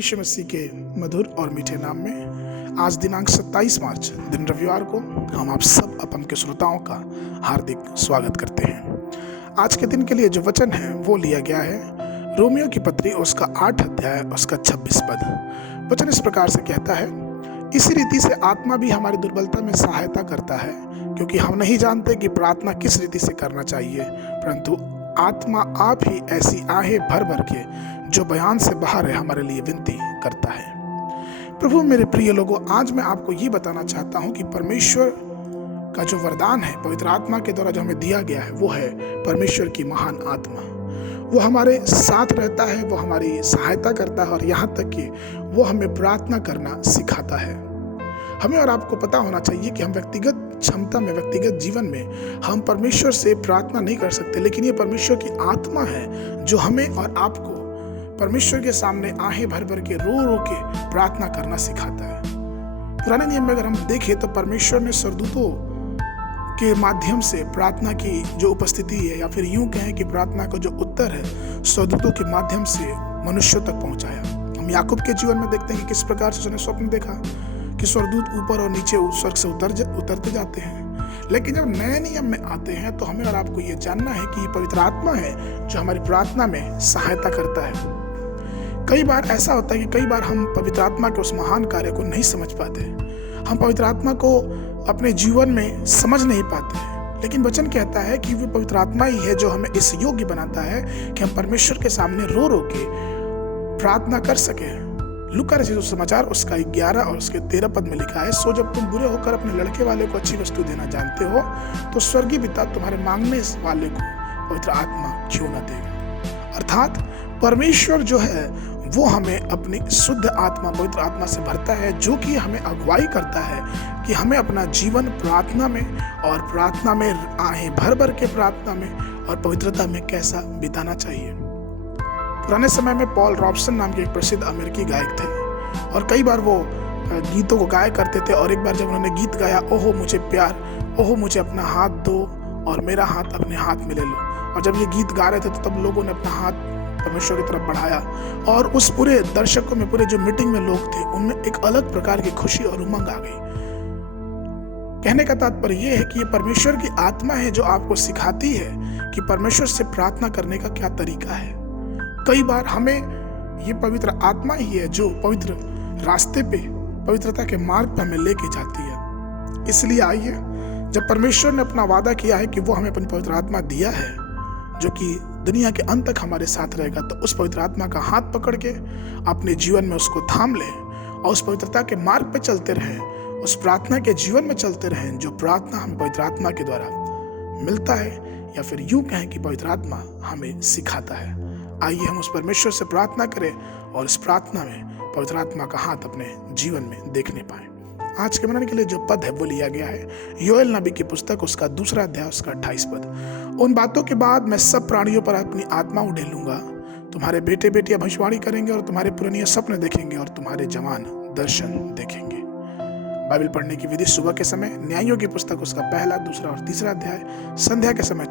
यीशु मसीह के मधुर और मीठे नाम में आज दिनांक 27 मार्च दिन रविवार को हम आप सब अपम के श्रोताओं का हार्दिक स्वागत करते हैं। आज के दिन के लिए जो वचन है वो लिया गया है रोमियो की पत्री उसका 8 अध्याय उसका 26 पद। वचन इस प्रकार से कहता है, इसी रीति से आत्मा भी हमारी दुर्बलता में सहायता करता है, क्योंकि हम नहीं जानते कि प्रार्थना किस रीति से करना चाहिए, परंतु आत्मा आप ही ऐसी आहें भर भर के जो बयान से बाहर है हमारे लिए विनती करता है। प्रभु मेरे प्रिय लोगों, आज मैं आपको ये बताना चाहता हूँ कि परमेश्वर का जो वरदान है पवित्र आत्मा के द्वारा जो हमें दिया गया है वो है परमेश्वर की महान आत्मा। वो हमारे साथ रहता है, वो हमारी सहायता करता है और यहाँ तक कि वो हमें प्रार्थना करना सिखाता है। हमें और आपको पता होना चाहिए कि हम व्यक्तिगत क्षमता में, व्यक्तिगत जीवन में हम परमेश्वर से प्रार्थना नहीं कर सकते, लेकिन ये परमेश्वर की आत्मा है जो हमें और आपको परमेश्वर के सामने आहें भर भर के रो रो के प्रार्थना करना सिखाता है। पुराने नियम में अगर हम देखें तो परमेश्वर ने स्वर्गदूतों के माध्यम से प्रार्थना की जो उपस्थिति है, या फिर यूं कहें कि प्रार्थना का जो उत्तर है, स्वर्गदूतों के माध्यम से मनुष्यों तक पहुंचाया। हम याकूब के जीवन में देखते हैं कि किस प्रकार से उसने स्वप्न देखा कि स्वर्गदूत ऊपर और नीचे स्वर्ग से उतरते जाते हैं। लेकिन जब नए नियम में आते हैं तो हमें और आपको ये जानना है कि ये पवित्र आत्मा है जो हमारी प्रार्थना में सहायता करता है। कई बार ऐसा होता है कि कई बार हम पवित्र आत्मा के उस महान कार्य को नहीं समझ पाते, हम पवित्र आत्मा को अपने जीवन में समझ नहीं पाते, लेकिन वचन कहता है कि वो पवित्र आत्मा ही है जो हमें इस योग्य बनाता है कि हम परमेश्वर के सामने रो रो के प्रार्थना कर सके। लूका रचित समाचार उसका 11 और उसके 13 पद में लिखा है, सो जब तुम बुरे होकर अपने लड़के वाले को अच्छी वस्तु देना जानते हो, तो स्वर्गीय पिता तुम्हारे मांगने वाले को पवित्र आत्मा क्यों न देगा। अर्थात परमेश्वर जो है वो हमें अपनी शुद्ध आत्मा, पवित्र आत्मा से भरता है, जो कि हमें अगुवाई करता है कि हमें अपना जीवन प्रार्थना में और प्रार्थना में आहें भर भर के प्रार्थना में और पवित्रता में कैसा बिताना चाहिए। पुराने समय में पॉल रॉबसन नाम के एक प्रसिद्ध अमेरिकी गायक थे और कई बार वो गीतों को गाया करते थे। और एक बार जब उन्होंने गीत गाया, ओहो मुझे प्यार, ओहो मुझे अपना हाथ दो और मेरा हाथ अपने हाथ में ले लो, और जब ये गीत गा रहे थे तो तब लोगों ने अपना हाथ परमेश्वर की तरफ बढ़ाया और उस पूरे दर्शकों में, पूरे जो मीटिंग में लोग थे, उनमें एक अलग प्रकार की खुशी और उमंग आ गई। कहने का तात्पर्य यह है कि ये परमेश्वर की आत्मा है जो आपको सिखाती है कि परमेश्वर से प्रार्थना करने का क्या तरीका है। कई बार हमें ये पवित्र आत्मा ही है जो पवित्र रास्ते पे, पवित्रता के मार्ग पे हमें लेके जाती है। इसलिए आइए, जब परमेश्वर ने अपना वादा किया है कि वो हमें अपनी पवित्र आत्मा दिया है जो कि दुनिया के अंत तक हमारे साथ रहेगा, तो उस पवित्र आत्मा का हाथ पकड़ के अपने जीवन में उसको थाम ले और उस पवित्रता के मार्ग पे चलते रहें, उस प्रार्थना के जीवन में चलते रहें जो प्रार्थना हमें पवित्र आत्मा के द्वारा मिलता है, या फिर यूं कहें कि पवित्र आत्मा हमें सिखाता है। आइए हम उस परमेश्वर से प्रार्थना करें और इस प्रार्थना में पवित्र आत्मा का हाथ अपने जीवन में देखने पाएं। आज के मनन के लिए जो पद है वो लिया गया है योएल नबी की पुस्तक उसका 2 अध्याय उसका 28 पद। उन बातों के बाद मैं सब प्राणियों पर अपनी आत्मा उड़ेलूंगा, तुम्हारे बेटे बेटियां भविष्यवाणी करेंगे और तुम्हारे पुराने सपने देखेंगे और तुम्हारे जवान दर्शन देखेंगे। बाइबल पढ़ने की विधि सुबह के समय न्यायों की पुस्तक उसका 1, 2 और 3 अध्याय, संध्या के समय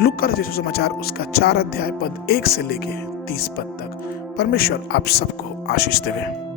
लूका रचित समाचार उसका 4 अध्याय पद 1 से लेके 30 पद तक। परमेश्वर आप सबको आशीष देवे।